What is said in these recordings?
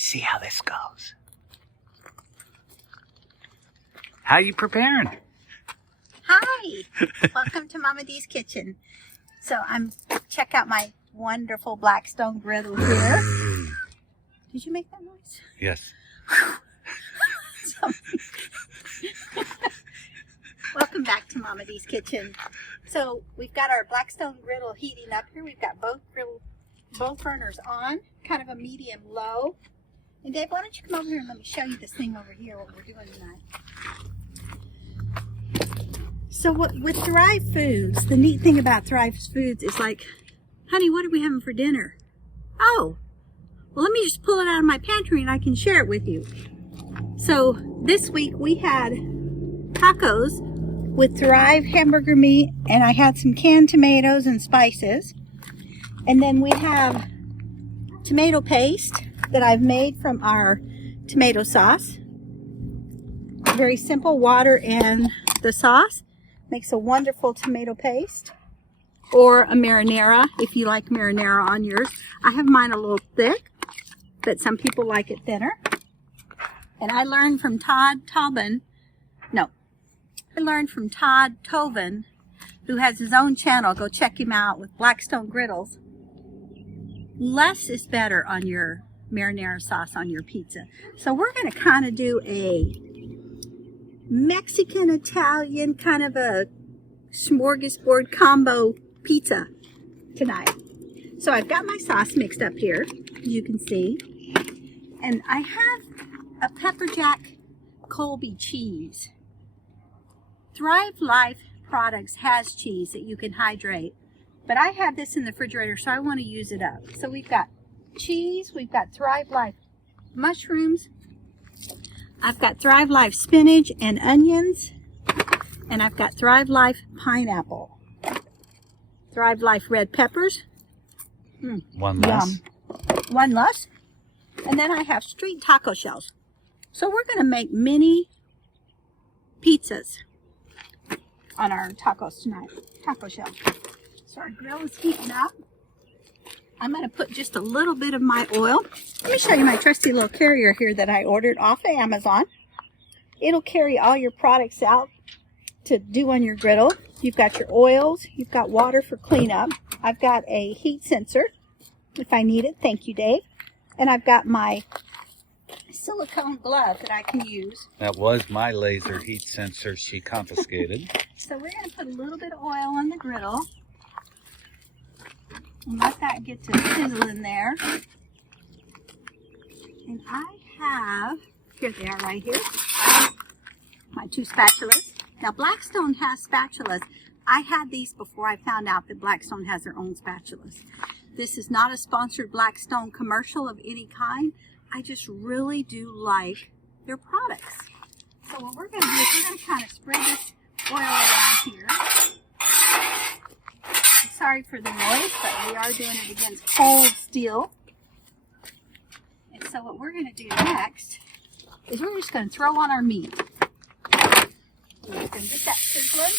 see how this goes. How you preparing? Hi, welcome to Mama D's Kitchen. So check out my wonderful Blackstone griddle here. Did you make that noise? Yes. Welcome back to Mama D's Kitchen. So we've got our Blackstone griddle heating up here. We've got both burners on, kind of a medium low. And Dave, why don't you come over here and let me show you this thing over here, what we're doing tonight. So with Thrive Foods, the neat thing about Thrive Foods is like, honey, what are we having for dinner? Oh, well, let me just pull it out of my pantry and I can share it with you. So this week we had tacos with Thrive hamburger meat, and I had some canned tomatoes and spices. And then we have tomato paste that I've made from our tomato sauce. Very simple, water and the sauce. Makes a wonderful tomato paste, or a marinara if you like marinara on yours. I have mine a little thick, but some people like it thinner. And I learned from Todd Tobin, who has his own channel. Go check him out with Blackstone griddles. Less is better on your marinara sauce on your pizza. So we're going to kind of do a Mexican, Italian, kind of a smorgasbord combo pizza tonight. So I've got my sauce mixed up here, as you can see. And I have a pepper jack Colby cheese. Thrive Life Products has cheese that you can hydrate. But I have this in the refrigerator, so I want to use it up. So we've got cheese, we've got Thrive Life mushrooms, I've got Thrive Life spinach and onions, and I've got Thrive Life pineapple, Thrive Life red peppers. One less. Yum. One less. And then I have street taco shells. So we're going to make mini pizzas on our tacos tonight. Taco shell. So our grill is heating up. I'm going to put just a little bit of my oil. Let me show you my trusty little carrier here that I ordered off of Amazon. It'll carry all your products out to do on your griddle. You've got your oils. You've got water for cleanup. I've got a heat sensor if I need it. Thank you, Dave. And I've got my silicone glove that I can use. That was my laser heat sensor she confiscated. So we're going to put a little bit of oil on the griddle. And let that get to sizzle in there. And I have, here they are right here, my two spatulas. Now Blackstone has spatulas. I had these before I found out that Blackstone has their own spatulas. This is not a sponsored Blackstone commercial of any kind. I just really do like their products. So what we're going to do is we're going to kind of spread this oil around here. Sorry for the noise, but we are doing it against cold steel. And so what we're going to do next is we're just going to throw on our meat. We're just going to get that sizzling.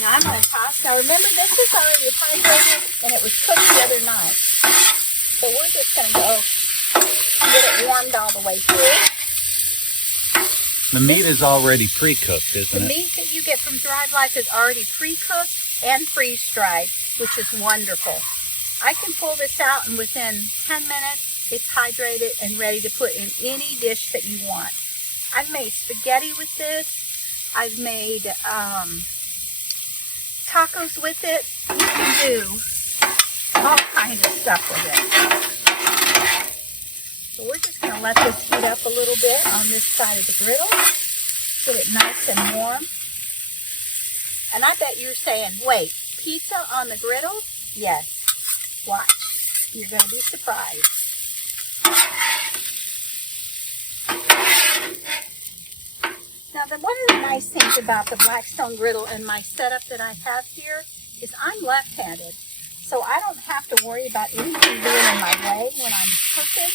Now I'm going to toss. Now remember, this is already hydrated and it was cooked the other night. So we're just going to go get it warmed all the way through. The meat is already pre-cooked, isn't it? The meat that you get from Thrive Life is already pre-cooked and freeze-dried, which is wonderful. I can pull this out and within 10 minutes, it's hydrated and ready to put in any dish that you want. I've made spaghetti with this. I've made tacos with it. You can do all kinds of stuff with it. So we're just going to let this heat up a little bit on this side of the griddle. Get it nice and warm. And I bet you're saying, wait, pizza on the griddle? Yes. Watch. You're going to be surprised. Now, one of the nice things about the Blackstone griddle and my setup that I have here is I'm left-handed. So I don't have to worry about anything being in my way when I'm cooking.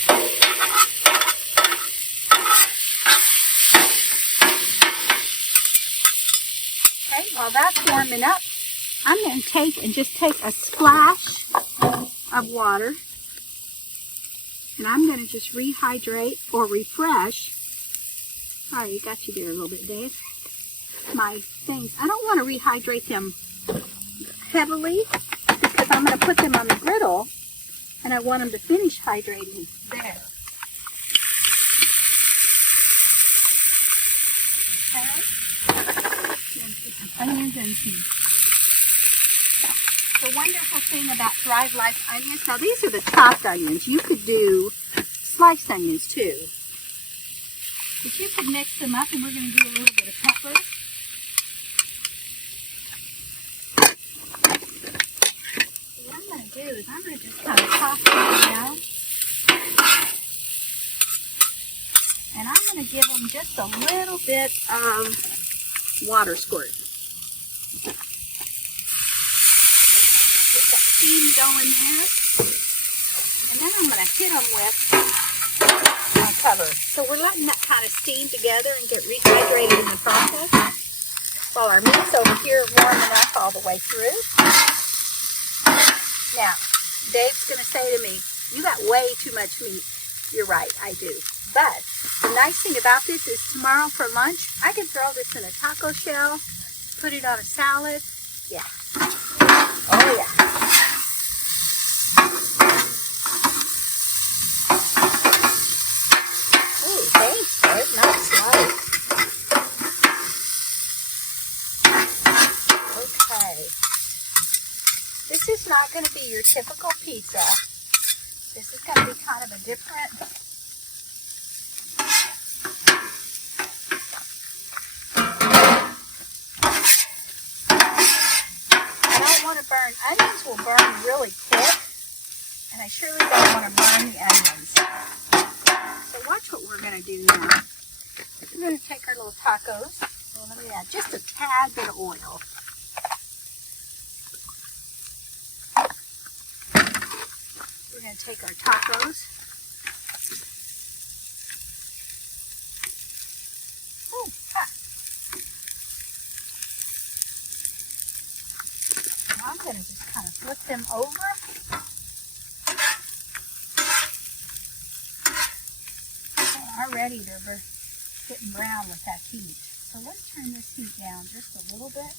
Okay, while that's warming up, I'm going to take a splash of water, and I'm going to just rehydrate or refresh. Sorry, you got you there a little bit, Dave. My things. I don't want to rehydrate them heavily because I'm going to put them on the griddle, and I want them to finish hydrating there. Okay. Then put some onions in too. The wonderful thing about Thrive Life onions, now these are the chopped onions. You could do sliced onions too. But you could mix them up, and we're going to do a little bit of pepper. What I'm going to do is I'm going to just kind of toss them down. And I'm going to give them just a little bit of water squirt. Get that steam going there. And then I'm going to hit them with my cover. So we're letting that kind of steam together and get rehydrated in the process while our meat's over here warming up all the way through. Now, Dave's going to say to me, you got way too much meat. You're right, I do. But the nice thing about this is tomorrow for lunch, I can throw this in a taco shell, put it on a salad. Yeah. Oh, yeah. Ooh, thanks, Dave. Nice slice. Okay. This is not going to be your typical pizza. This is going to be kind of a different... Onions will burn really quick, and I surely don't want to burn the onions. So watch what we're going to do now. We're going to take our little tacos, and let me add just a tad bit of oil. We're going to take our tacos. Ooh, hot. I'm going to just kind of flip them over. They are ready to getting brown with that heat. So let's turn this heat down just a little bit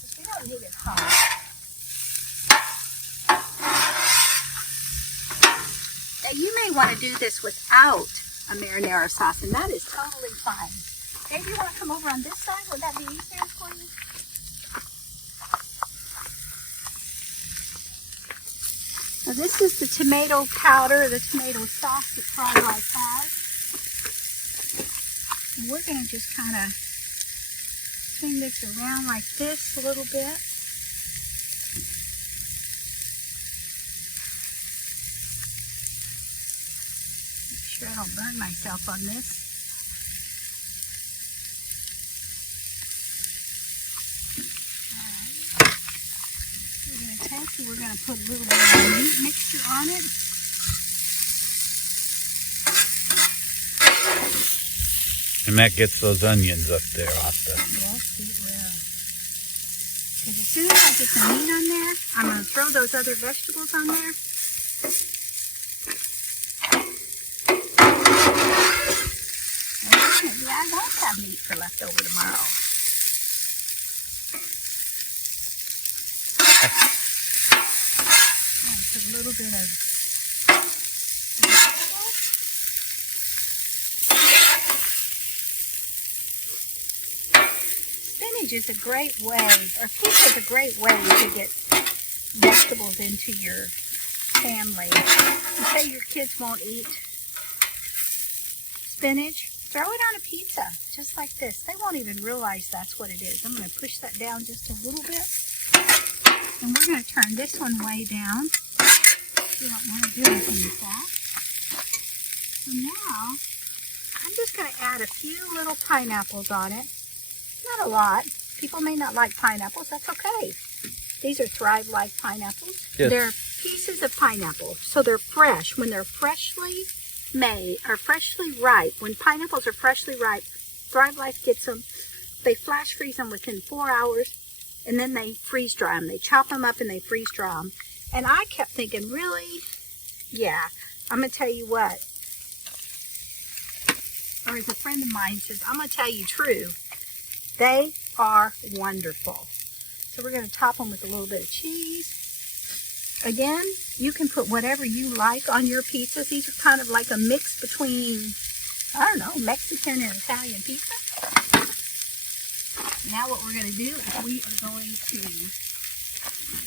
because we don't need it hot. Now you may want to do this without a marinara sauce, and that is totally fine. Maybe you want to come over on this side? Would that be easier for you? Now this is the tomato powder, the tomato sauce that Thrive Life has. And we're going to just kind of swing this around like this a little bit. Make sure I don't burn myself on this. So we're going to put a little bit of meat mixture on it. And that gets those onions up there off the... Yes, it will. Because as soon as I get the meat on there, I'm going to throw those other vegetables on there. And maybe I won't have meat for leftover tomorrow. A little bit of spinach is a great way, or pizza is a great way to get vegetables into your family. You say your kids won't eat spinach, throw it on a pizza, just like this. They won't even realize that's what it is. I'm going to push that down just a little bit, and we're going to turn this one way down. You don't want to do anything with that. So now, I'm just going to add a few little pineapples on it. Not a lot. People may not like pineapples. That's okay. These are Thrive Life pineapples. Yes. They're pieces of pineapple. So they're fresh. When they're freshly made, or freshly ripe, when pineapples are freshly ripe, Thrive Life gets them. They flash freeze them within 4 hours. and then they freeze dry them. They chop them up and they freeze dry them. And I kept thinking, really? Yeah, I'm going to tell you what. Or as a friend of mine says, I'm going to tell you true. They are wonderful. So we're going to top them with a little bit of cheese. Again, you can put whatever you like on your pizzas. These are kind of like a mix between, I don't know, Mexican and Italian pizza. Now what we're going to do is we are going to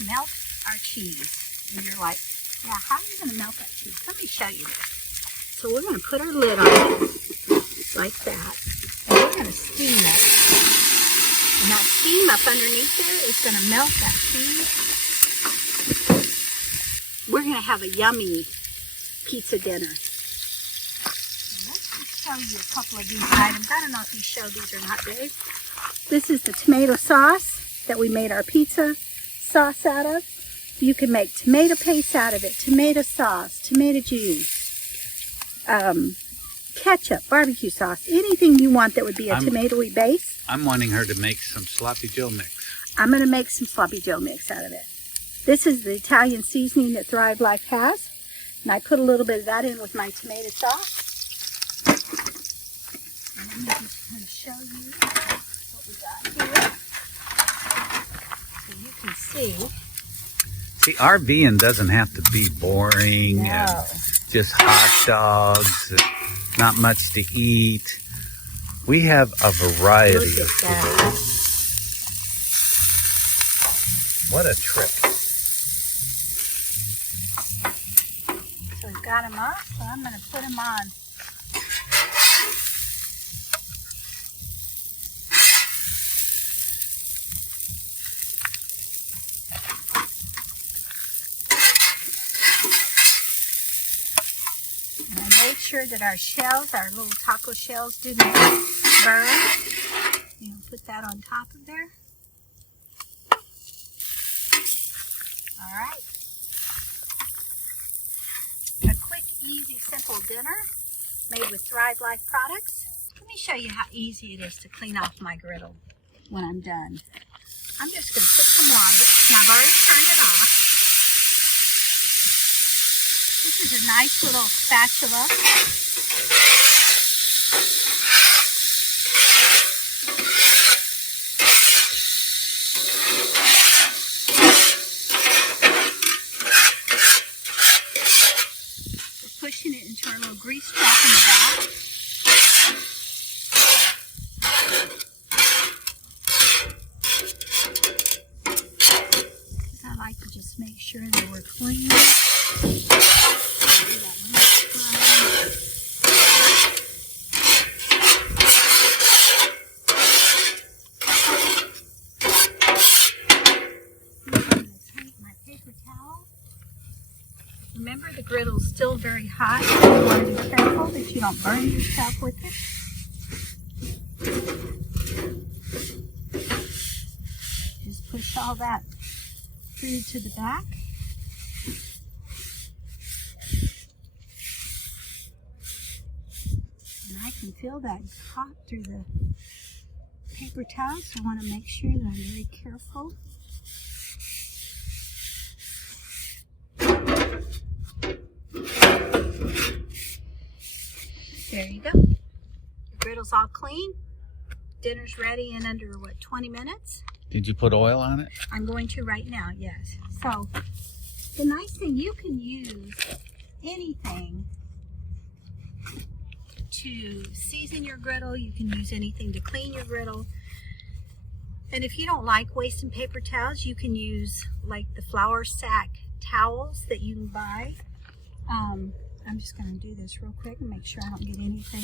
melt our cheese. And you're like, yeah, how are you going to melt that cheese? Let me show you this. So we're going to put our lid on it like that. And we're going to steam it. And that steam up underneath there is going to melt that cheese. We're going to have a yummy pizza dinner. So let's just show you a couple of these items. I don't know if you showed these or not, Dave. This is the tomato sauce that we made our pizza sauce out of. You can make tomato paste out of it, tomato sauce, tomato juice, ketchup, barbecue sauce, anything you want that would be a tomatoey base. I'm wanting her to make some sloppy Joe mix. I'm going to make some sloppy Joe mix out of it. This is the Italian seasoning that Thrive Life has. And I put a little bit of that in with my tomato sauce. And let me just kind of show you what we got here. So you can see. See, RVing doesn't have to be boring. No. And just hot dogs, and not much to eat. We have a variety Look of at that. What a trick. So we've got them up, so I'm going to put them on. And I made sure that our shells, our little taco shells, didn't burn. You know, put that on top of there. All right. A quick, easy, simple dinner made with Thrive Life products. Let me show you how easy it is to clean off my griddle when I'm done. I'm just going to put some water, and I've already turned it off. This is a nice little spatula. Pushing it into our little grease trap in the back. I like to just make sure that we're clean. Do that one more time. I'm going to take my paper towel. Remember, the griddle's still very hot. You want to be careful that you don't burn yourself with it. Just push all that food to the back. And I can feel that hot through the paper towel, so I want to make sure that I'm very careful. There you go. Your griddle's all clean. Dinner's ready in under, 20 minutes? Did you put oil on it? I'm going to right now, yes. So, the nice thing, you can use anything to season your griddle. You can use anything to clean your griddle. And if you don't like wasting paper towels, you can use like the flour sack towels that you can buy. I'm just going to do this real quick and make sure I don't get anything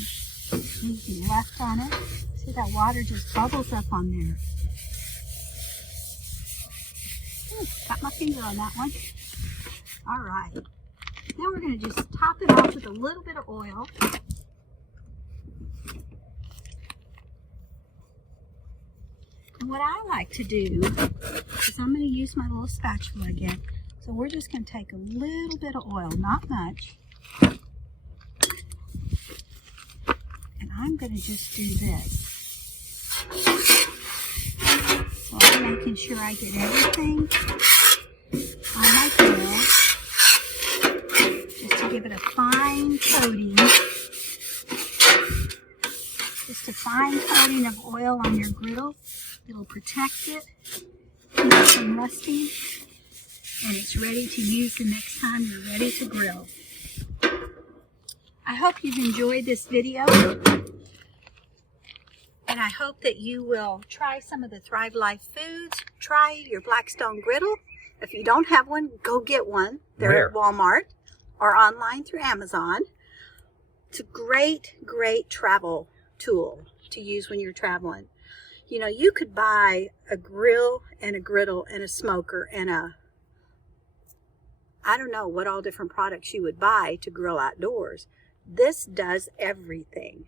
left on it. See, that water just bubbles up on there. Ooh, got my finger on that one. All right. Now we're going to just top it off with a little bit of oil. And what I like to do is I'm going to use my little spatula again. So we're just going to take a little bit of oil, not much. And I'm going to just do this. Well, I'm making sure I get everything on my grill, just to give it a fine coating. Just a fine coating of oil on your griddle. It'll protect it, keep it from rusting, and it's ready to use the next time you're ready to grill. I hope you've enjoyed this video, and I hope that you will try some of the Thrive Life foods. Try your Blackstone griddle. If you don't have one, go get one. They're at Walmart or online through Amazon. It's a great, great travel tool to use when you're traveling. You know, you could buy a grill and a griddle and a smoker and I don't know what all different products you would buy to grill outdoors. This does everything.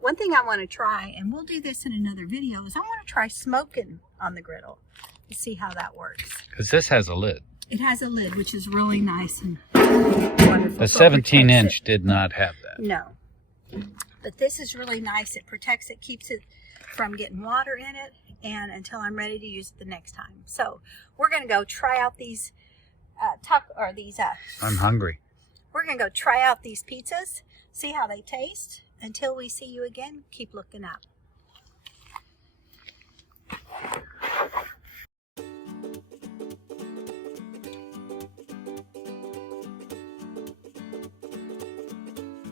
One thing I want to try, and we'll do this in another video, is I want to try smoking on the griddle to see how that works. Because this has a lid. It has a lid, which is really nice and wonderful. The 17-inch did not have that. No. But this is really nice. It protects it, keeps it from getting water in it, and until I'm ready to use it the next time. So we're going to go try out these I'm hungry. We're going to go try out these pizzas, see how they taste. Until we see you again, keep looking up.